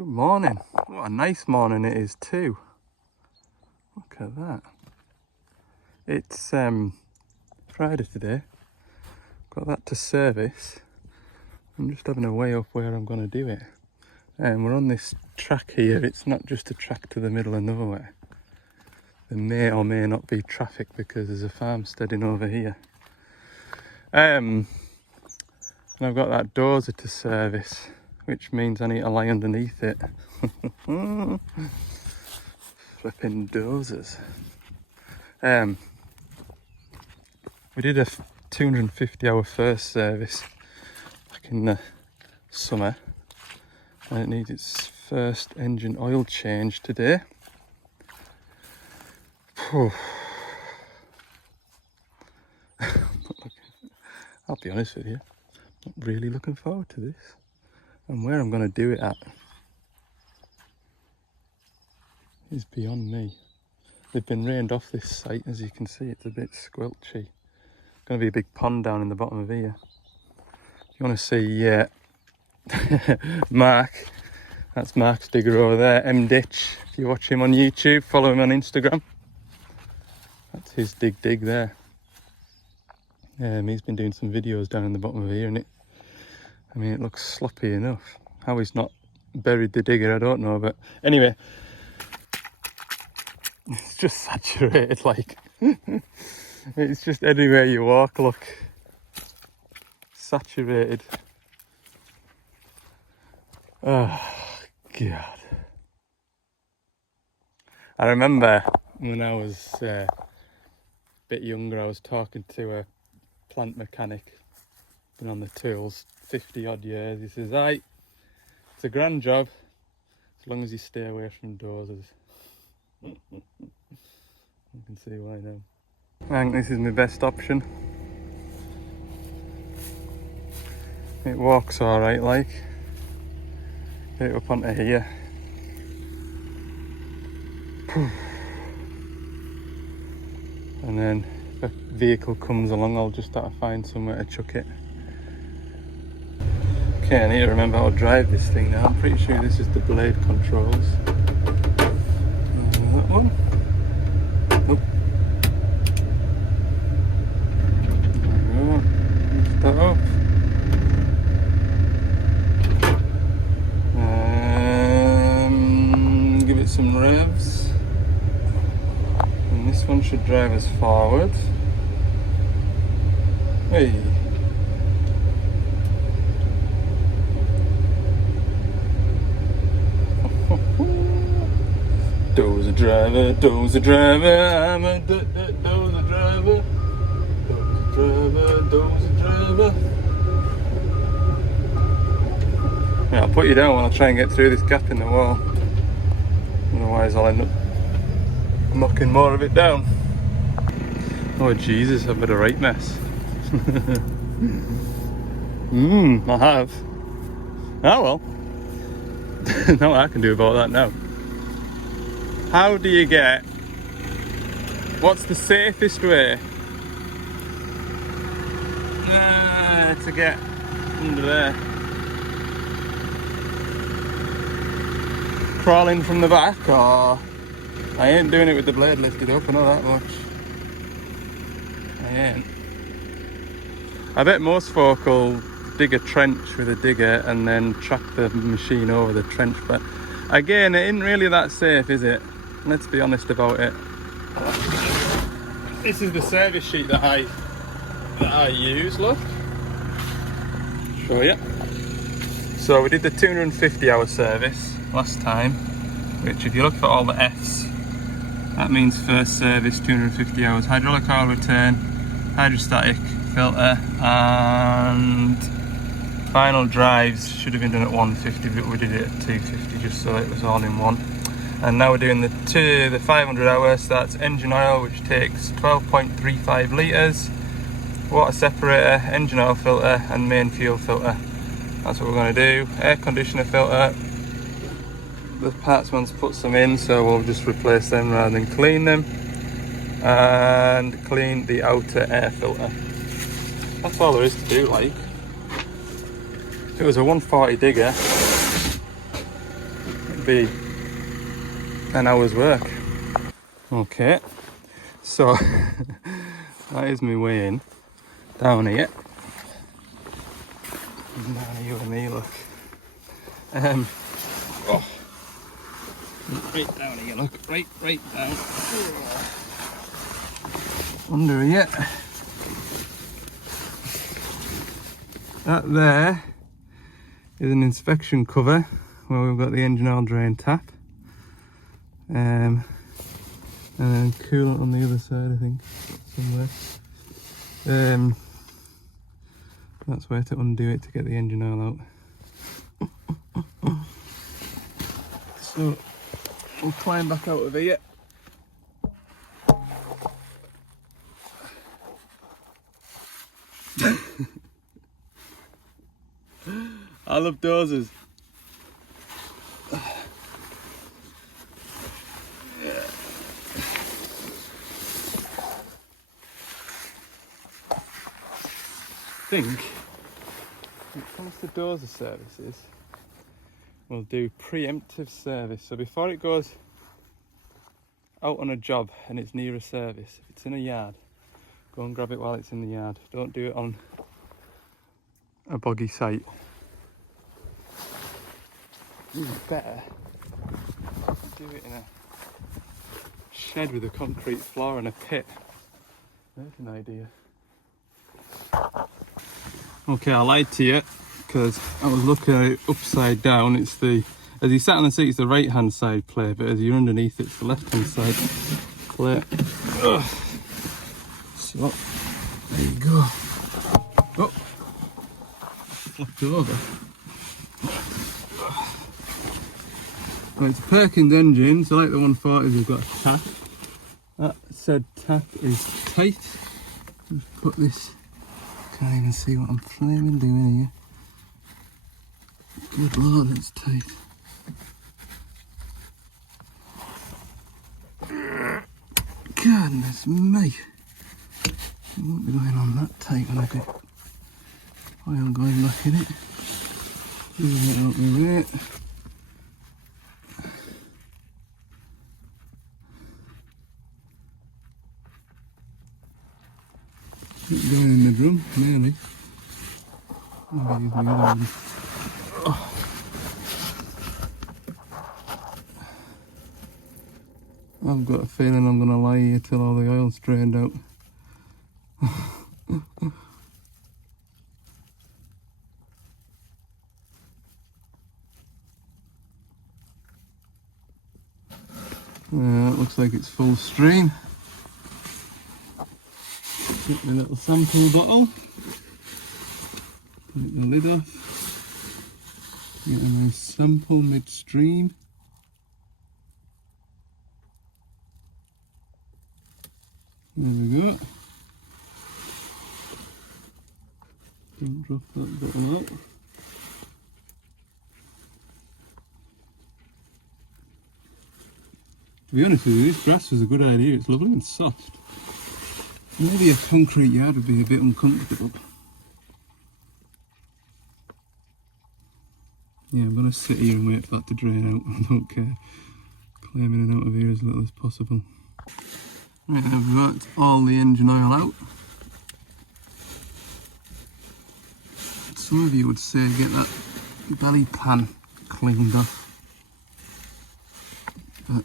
Good morning. What a nice morning it is too. Look at that. It's Friday today. Got that to service. I'm just having a weigh up where I'm going to do it. And we're on this track here. It's not just a track to the middle of nowhere. There may or may not be traffic because there's a farmstead in over here. And I've got that dozer to service, which means I need to lie underneath it. Flipping dozers. We did a 250-hour first service back in the summer, and it needs its first engine oil change today. I'll be honest with you, I'm really looking forward to this, and where I'm going to do it at is beyond me. They've been rained off this site, as you can see. It's a bit squelchy. Going to be a big pond down in the bottom of here. If you want to see Mark, that's Mark's digger over there, M-Ditch. If you watch him on YouTube, follow him on Instagram. That's his dig there. He's been doing some videos down in the bottom of here, and it looks sloppy enough. How he's not buried the digger, I don't know, but anyway, it's just saturated, like. It's just anywhere you walk, look. Saturated. Oh, God. I remember when I was a bit younger, I was talking to a plant mechanic, been on the tools 50 odd years. He says, aye, it's a grand job as long as you stay away from dozers. You can see why now. I think this is my best option. It walks alright, like. Get it up onto here. And then if a vehicle comes along, I'll just have to find somewhere to chuck it. Okay, I need to remember how to drive this thing now. I'm pretty sure this is the blade controls. That one. Nope. There we go. Lift that up. Give it some revs. And this one should drive us forward. Hey. Dozer driver, I'm a dozer driver. Dozer driver. Yeah, I'll put you down while I try and get through this gap in the wall. Otherwise I'll end up knocking more of it down. Oh Jesus, I've made a right mess. I have. Oh well. Not what I can do about that now. How do you get... What's the safest way to get under there? Crawling from the back, or... I ain't doing it with the blade lifted up, I know that much. I ain't. I bet most folk will dig a trench with a digger and then track the machine over the trench, but again, it isn't really that safe, is it? Let's be honest about it. This is the service sheet that I use, look. Show you. So we did the 250-hour service last time, which if you look for all the F's, that means first service, 250 hours, hydraulic oil return, hydrostatic filter, and final drives should have been done at 150, but we did it at 250 just so it was all in one. And now we're doing the 500 hours, so that's engine oil, which takes 12.35 litres, water separator, engine oil filter, and main fuel filter. That's what we're going to do. Air conditioner filter, the partsman's puts them in, so we'll just replace them rather than clean them. And clean the outer air filter. That's all there is to do, like. If it was a 140 digger, be an hour's work. Okay, so that is my way in. Down here. Down here with me, look. Oh. Right down here, look. Right down. Under here. That there is an inspection cover where we've got the engine oil drain tap. And then coolant on the other side, I think, somewhere. That's where to undo it to get the engine oil out. So we'll climb back out of here. I love Dozers. I think when it comes to Dozer services, we'll do preemptive service. So before it goes out on a job and it's near a service, if it's in a yard, go and grab it while it's in the yard. Don't do it on a boggy site. Even better, do it in a shed with a concrete floor and a pit. There's an idea. Okay, I lied to you because I was looking at it upside down. It's the, as you sat on the seat, it's the right hand side plate, but as you're underneath, it's the left hand side plate. Ugh. So, there you go. Oh, flipped over. Well, it's a Perkins engine, so like the 140s, we've got a tap. That said tap is tight. Just put this. Can't even see what I'm flaming doing here. Good lord, it's tight. Goodness me. It won't be going on that tight when I get oil going back in it. Get out of there. Keep going in the drum, nearly. Maybe use the other one. Oh. I've got a feeling I'm going to lie here till all the oil's drained out. That looks like it's full stream. Get the little sample bottle, put the lid off, get a nice sample midstream. There we go. Don't drop that bottle out. To be honest with you, this grass was a good idea. It's lovely and soft. Maybe a concrete yard would be a bit uncomfortable. Yeah, I'm going to sit here and wait for that to drain out. I don't care. Claiming it out of here as little as possible. Right, I've got all the engine oil out. Some of you would say get that belly pan cleaned off. But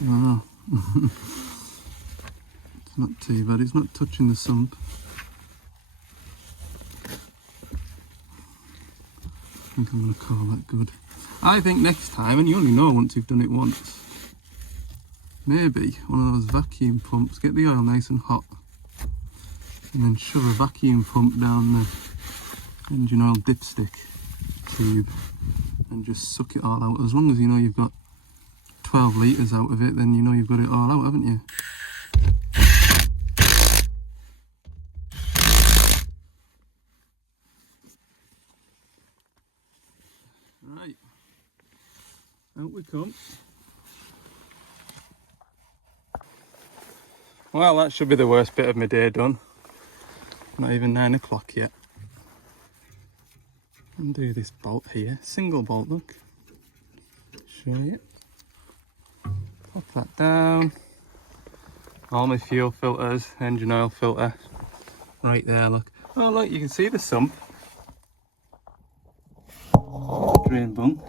I don't know. It's not too bad, it's not touching the sump. I think I'm going to call that good. I think next time, and you only know once you've done it once, maybe one of those vacuum pumps, get the oil nice and hot, and then shove a vacuum pump down the engine oil dipstick tube and just suck it all out. As long as you know you've got 12 litres out of it, then you know you've got it all out, haven't you? Right, out we come. Well, that should be the worst bit of my day done. Not even 9 o'clock yet. Undo this bolt here, single bolt, look. Show you. Pop that down. All my fuel filters, engine oil filter, right there, look. Oh look, you can see the sump. Drain bung.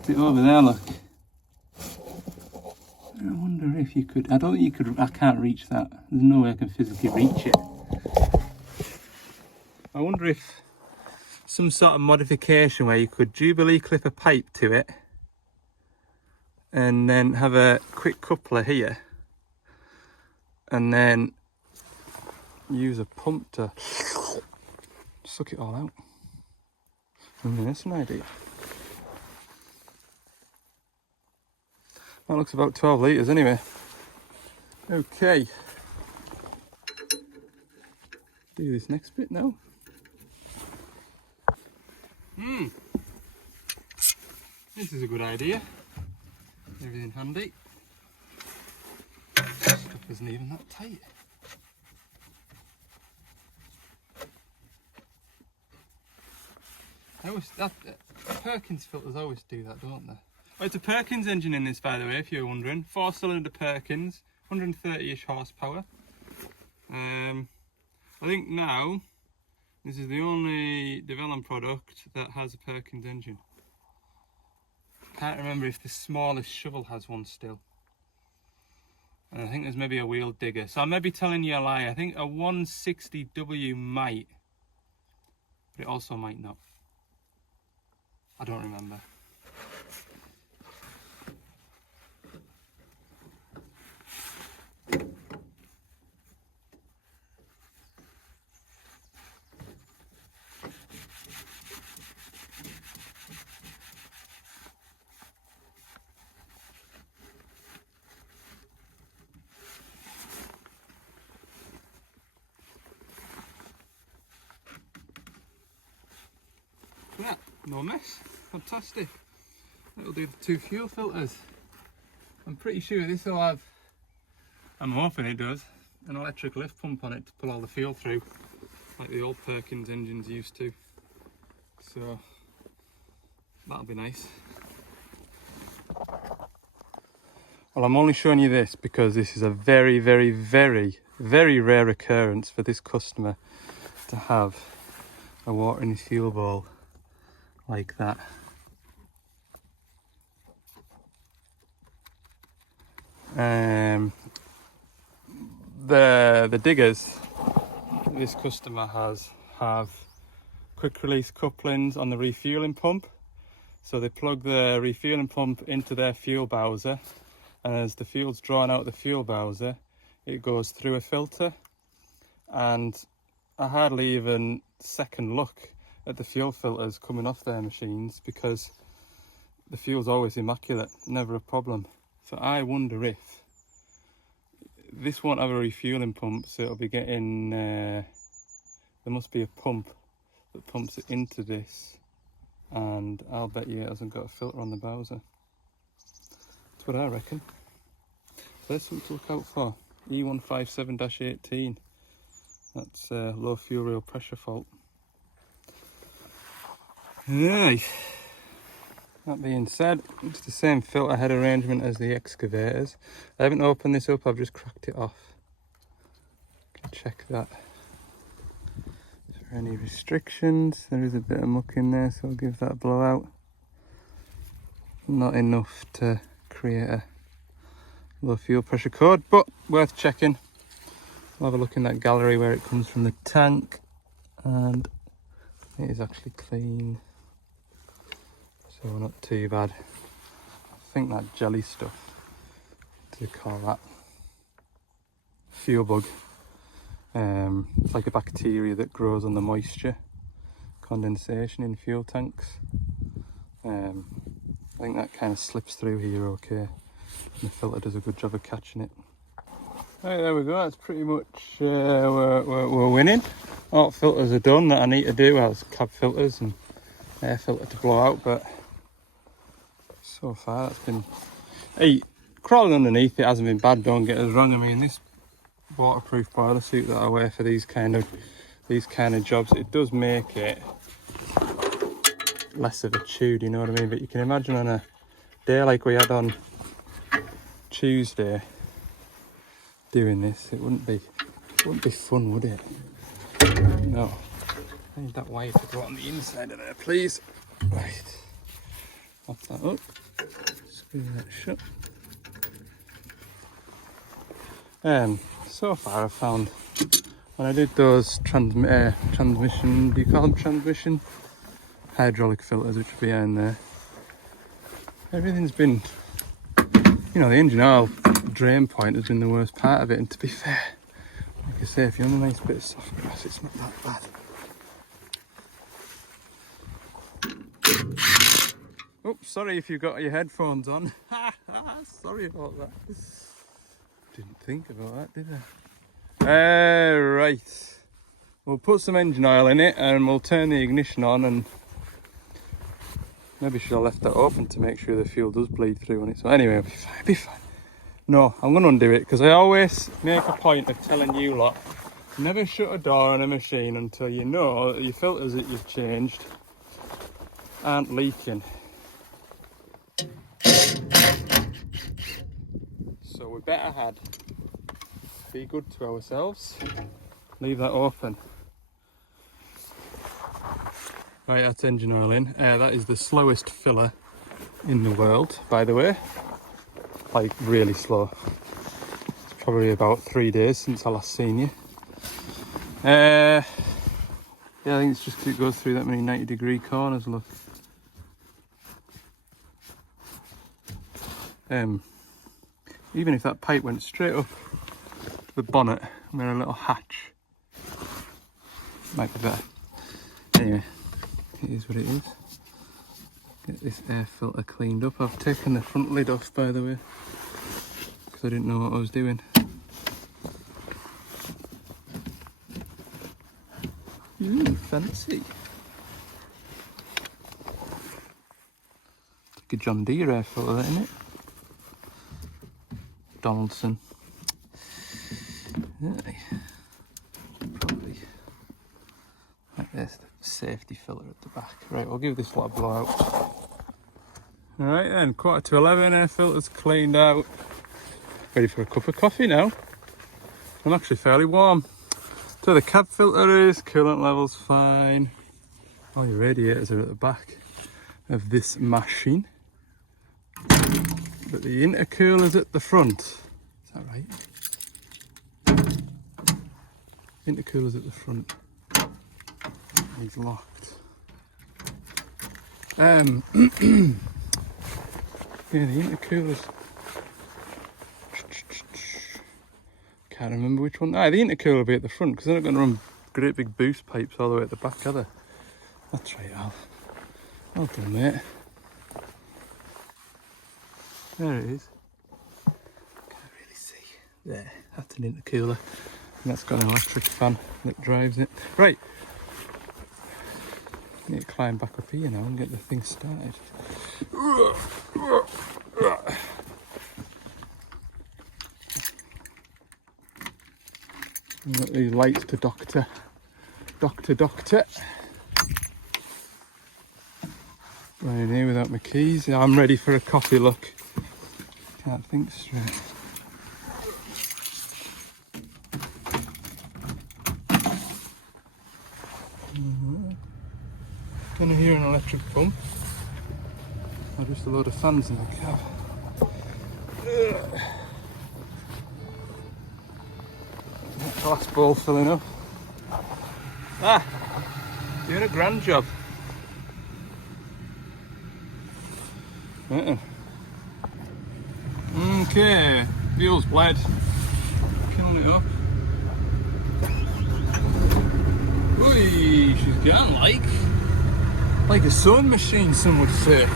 It's over there, look. I wonder if you could, I don't think you could, I can't reach that. There's no way I can physically reach it. I wonder if some sort of modification where you could Jubilee clip a pipe to it and then have a quick coupler here and then use a pump to suck it all out. I mean, that's an idea. That looks about 12 litres anyway. Okay. Do this next bit now. This is a good idea. Everything handy. Stuff isn't even that tight. Perkins filters always do that, don't they? Oh, it's a Perkins engine in this, by the way, if you're wondering. 4-cylinder Perkins, 130-ish horsepower. I think now this is the only Development product that has a Perkins engine. Can't remember if the smallest shovel has one still. And I think there's maybe a wheel digger. So I may be telling you a lie. I think a 160W might, but it also might not. I don't remember. Yeah, no mess. Fantastic. It'll do the 2 fuel filters. I'm pretty sure this will have, I'm hoping it does, an electric lift pump on it to pull all the fuel through, like the old Perkins engines used to. So that'll be nice. Well, I'm only showing you this because this is a very, very, very, very rare occurrence for this customer to have a water in his fuel bowl like that. The diggers this customer has have quick release couplings on the refueling pump, so they plug the refueling pump into their fuel bowser, and as the fuel's drawn out of the fuel bowser it goes through a filter, and I hardly even second look at the fuel filters coming off their machines because the fuel's always immaculate, never a problem. So I wonder if this won't have a refueling pump, so it'll be getting, there must be a pump that pumps it into this, and I'll bet you it hasn't got a filter on the bowser. That's what I reckon. So there's something to look out for. E157-18. That's low fuel rail pressure fault. Right. That being said, it's the same filter head arrangement as the Excavators. I haven't opened this up, I've just cracked it off. Can check that. Is there any restrictions? There is a bit of muck in there, so I'll give that a blowout. Not enough to create a low fuel pressure code, but worth checking. I'll have a look in that gallery where it comes from the tank, and it is actually clean. So not too bad. I think that jelly stuff, to call that, fuel bug. It's like a bacteria that grows on the moisture condensation in fuel tanks. I think that kind of slips through here okay, and the filter does a good job of catching it. Right, there we go, that's pretty much, we're winning. All filters are done that I need to do. Well, it's cab filters and air filter to blow out, but so far that's been, hey, crawling underneath it hasn't been bad, don't get us wrong. I mean, this waterproof boiler suit that I wear for these kind of jobs, it does make it less of a chew, do you know what I mean? But you can imagine on a day like we had on Tuesday doing this, it wouldn't be fun, would it? No. I need that wire to go on the inside of there, please. Right. Pop that up. Screw that shut. So far I've found when I did those transmission, do you call them transmission? Hydraulic filters, which are behind there. Everything's been, you know, the engine oil drain point has been the worst part of it, and to be fair, like I say, if you're on a nice bit of soft grass, it's not that bad. Oh, sorry if you've got your headphones on. Sorry about that. Didn't think about that, did I? Right. We'll put some engine oil in it and we'll turn the ignition on, and maybe should have left that open to make sure the fuel does bleed through on it. So anyway, it'll be fine. No, I'm going to undo it because I always make a point of telling you lot, never shut a door on a machine until you know that your filters that you've changed aren't leaking. So we better be good to ourselves. Leave that open. Right, that's engine oil in. That is the slowest filler in the world, by the way. Like, really slow. It's probably about 3 days since I last seen you. Yeah, I think it's just because it goes through that many 90-degree corners, look. Even if that pipe went straight up to the bonnet and then a little hatch, might be better. Anyway, it is what it is. Get this air filter cleaned up. I've taken the front lid off, by the way, because I didn't know what I was doing. Ooh, fancy. Like a John Deere air filter, that, isn't it? Donaldson. Yeah. Probably. Like this, the safety filter at the back. Right, we'll give this lot a blowout. Alright then, 11:15, air filter's cleaned out. Ready for a cup of coffee now. I'm actually fairly warm. So the cab filter is, coolant level's fine. All your radiators are at the back of this machine. But the intercooler's at the front. Is that right? Intercooler's at the front. He's locked. Yeah, the intercooler's... Can't remember which one. The intercooler will be at the front because they're not going to run great big boost pipes all the way at the back, are they? That's right, Al. Well done, mate. There it is. Can't really see. There, that's an intercooler. And that's got an electric fan that drives it. Right. I need to climb back up here now and get the thing started. I've got these lights to doctor. Right in here without my keys. I'm ready for a coffee, look. Can't think straight. Can I hear an electric pump? Or just a load of fans in the cab. That glass bowl filling up. Doing a grand job. Okay, fuel's bled. Killing it up. Ui, she's gone like a sewing machine, some would say.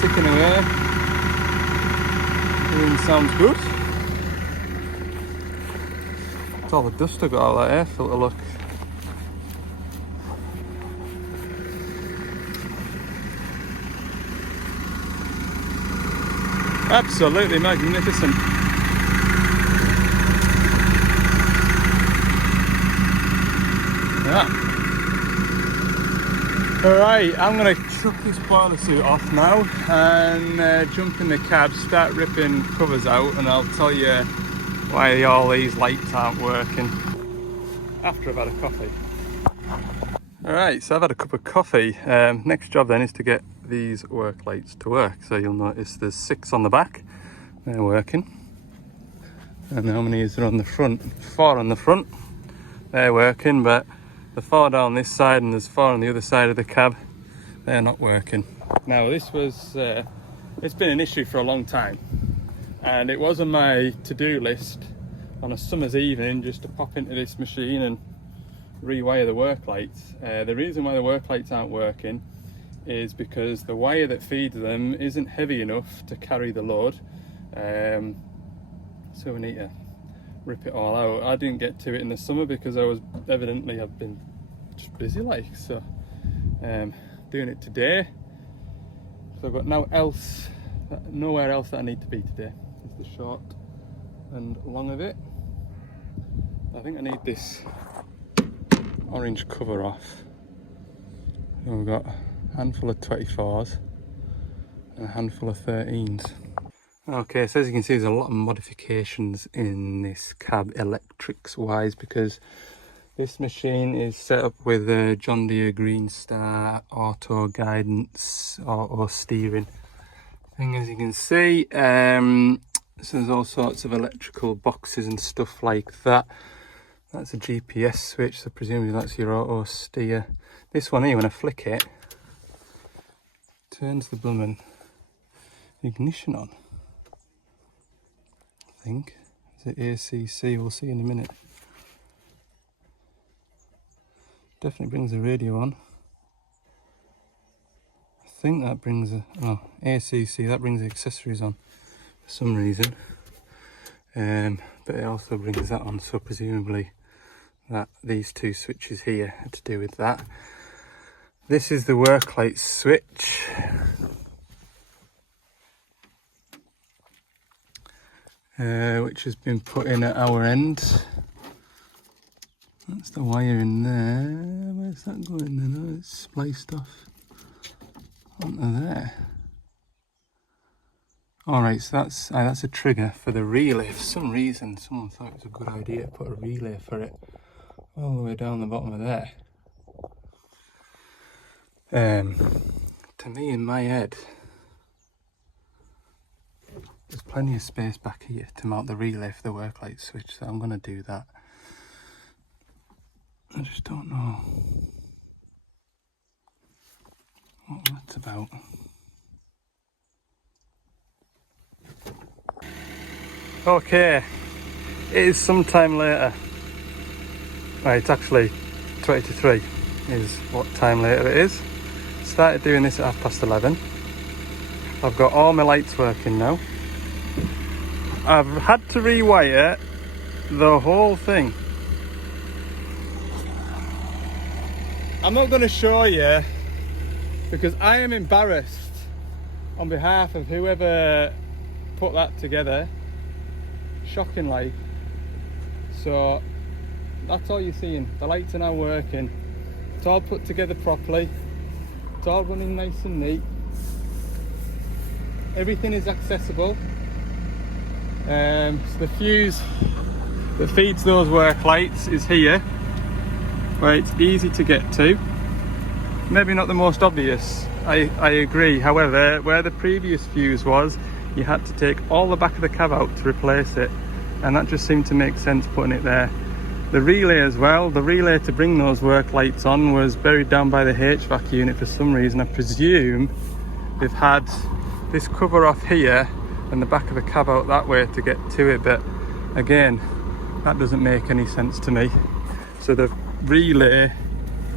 Ticking away. Everything sounds good. It's all the dust I got out of that air filter, look. Absolutely magnificent. that. Alright, I'm going to chuck this boiler suit off now and jump in the cab, start ripping covers out, and I'll tell you why all these lights aren't working after I've had a coffee. Alright, so I've had a cup of coffee. Next job then is to get these work lights to work. So you'll notice there's 6 on the back, they're working. And how many is there on the front? 4 on the front, they're working, but the 4 down this side and there's 4 on the other side of the cab, they're not working. Now this was, it's been an issue for a long time, and it was on my to-do list on a summer's evening just to pop into this machine and rewire the work lights. The reason why the work lights aren't working is because the wire that feeds them isn't heavy enough to carry the load, so we need to rip it all out. I didn't get to it in the summer because I've been just busy like, so doing it today. So I've got nowhere else that I need to be today. It's the short and long of it. I think I need this orange cover off. So we've got a handful of 24s and a handful of 13s. Okay, so as you can see, there's a lot of modifications in this cab electrics wise, because this machine is set up with a John Deere Green Star auto guidance, auto steering thing, as you can see. So there's all sorts of electrical boxes and stuff like that. That's a GPS switch, so presumably that's your auto steer. This one here, when I flick it, turns the blooming ignition on. I think. Is it ACC? We'll see in a minute. Definitely brings the radio on. I think that brings ACC, that brings the accessories on for some reason. But it also brings that on, so presumably that these 2 switches here are to do with that. This is the work light switch. Which has been put in at our end. That's the wire in there. Where's that going then? Oh, it's spliced off onto there. Alright, so that's a trigger for the relay. For some reason, someone thought it was a good idea to put a relay for it all the way down the bottom of there. To me, in my head, there's plenty of space back here to mount the relay for the work light switch, so I'm going to do that. I just don't know what that's about. Okay, it is sometime later. Right, it's actually 20 to 3 is what time later it is. Started doing this at 11:30. I've got all my lights working now. I've had to rewire the whole thing. I'm not going to show you because I am embarrassed on behalf of whoever put that together. Shocking, like. So that's all you're seeing. The lights are now working. It's all put together properly. It's all running nice and neat. Everything is accessible. So the fuse that feeds those work lights is here, where it's easy to get to. Maybe not the most obvious, I agree. However, where the previous fuse was, you had to take all the back of the cab out to replace it, and that just seemed to make sense putting it there. The relay as well, the relay to bring those work lights on was buried down by the HVAC unit for some reason. I presume they've had this cover off here and the back of the cab out that way to get to it, but again, that doesn't make any sense to me. So the relay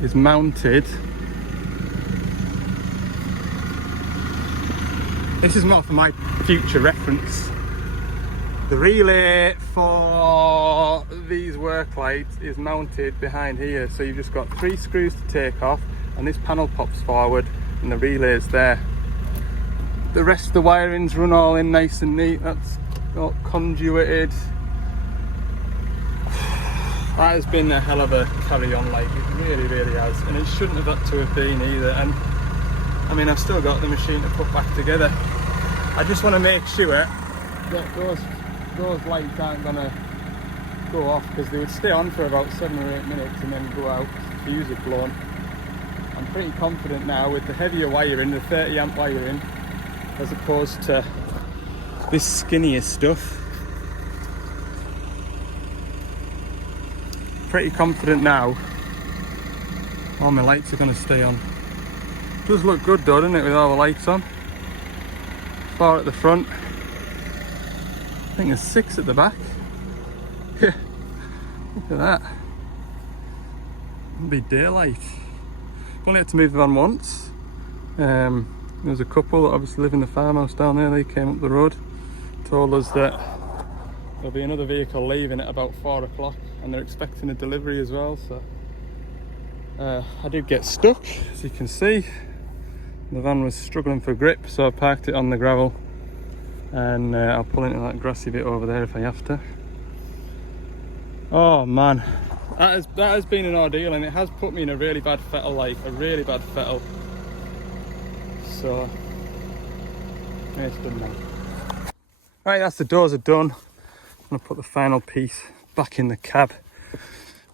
is mounted. This is more for my future reference. The relay for these work lights is mounted behind here, so you've just got 3 screws to take off, and this panel pops forward and the relay is there. The rest of the wiring's run all in nice and neat. That's all conduited. That has been a hell of a carry on, like it really, really has, and it shouldn't have had to have been either. And I mean, I've still got the machine to put back together. I just want to make sure that those lights aren't gonna go off, because they would stay on for about 7 or 8 minutes and then go out. The fuse had blown. I'm pretty confident now with the heavier wiring, the 30 amp wiring, as opposed to this skinnier stuff. Pretty confident now all my lights are going to stay on. Does look good though, doesn't it, with all the lights on? Far at the front. I think there's 6 at the back. Yeah, look at that. It'll be daylight. Only had to move the van once. There was a couple that obviously live in the farmhouse down there. They came up the road, told us that there'll be another vehicle leaving at about 4 o'clock, and they're expecting a delivery as well. So I did get stuck, as you can see. The van was struggling for grip, so I parked it on the gravel, and I'll pull into that grassy bit over there if I have to. Oh man, that has been an ordeal, and it has put me in a really bad fettle, like a really bad fettle. So yeah, it's done now. Right, that's the Dozer done. I'm gonna put the final piece back in the cab,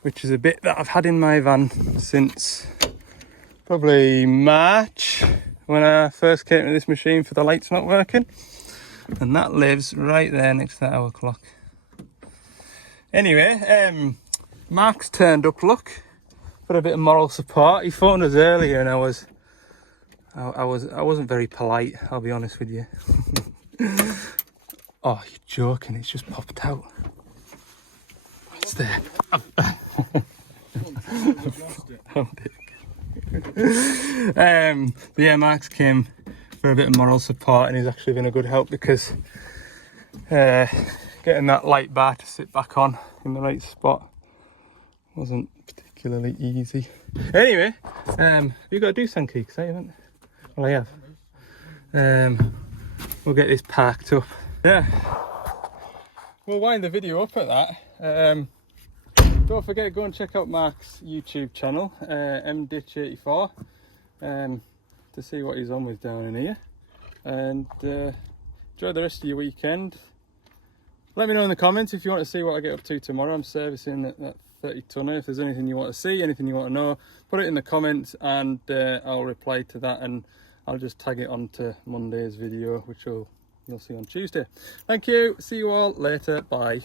which is a bit that I've had in my van since probably March, when I first came to this machine for the lights not working. And that lives right there next to that hour clock. Anyway, Mark's turned up, look, for a bit of moral support. He phoned us earlier and I wasn't very polite, I'll be honest with you. Oh, you're joking, it's just popped out. What's there? But yeah, Mark's came for a bit of moral support, and he's actually been a good help, because getting that light bar to sit back on in the right spot wasn't particularly easy. Anyway, you got to do some key, I haven't. Well, I have. We'll get this parked up. Yeah, we'll wind the video up at that. Don't forget, go and check out Mark's YouTube channel, mditch84, to see what he's on with down in here. And enjoy the rest of your weekend. Let me know in the comments if you want to see what I get up to tomorrow. I'm servicing that 30 tonner. If there's anything you want to see, anything you want to know, put it in the comments, and I'll reply to that, and I'll just tag it onto Monday's video, which you'll see on Tuesday. Thank you. See you all later. Bye.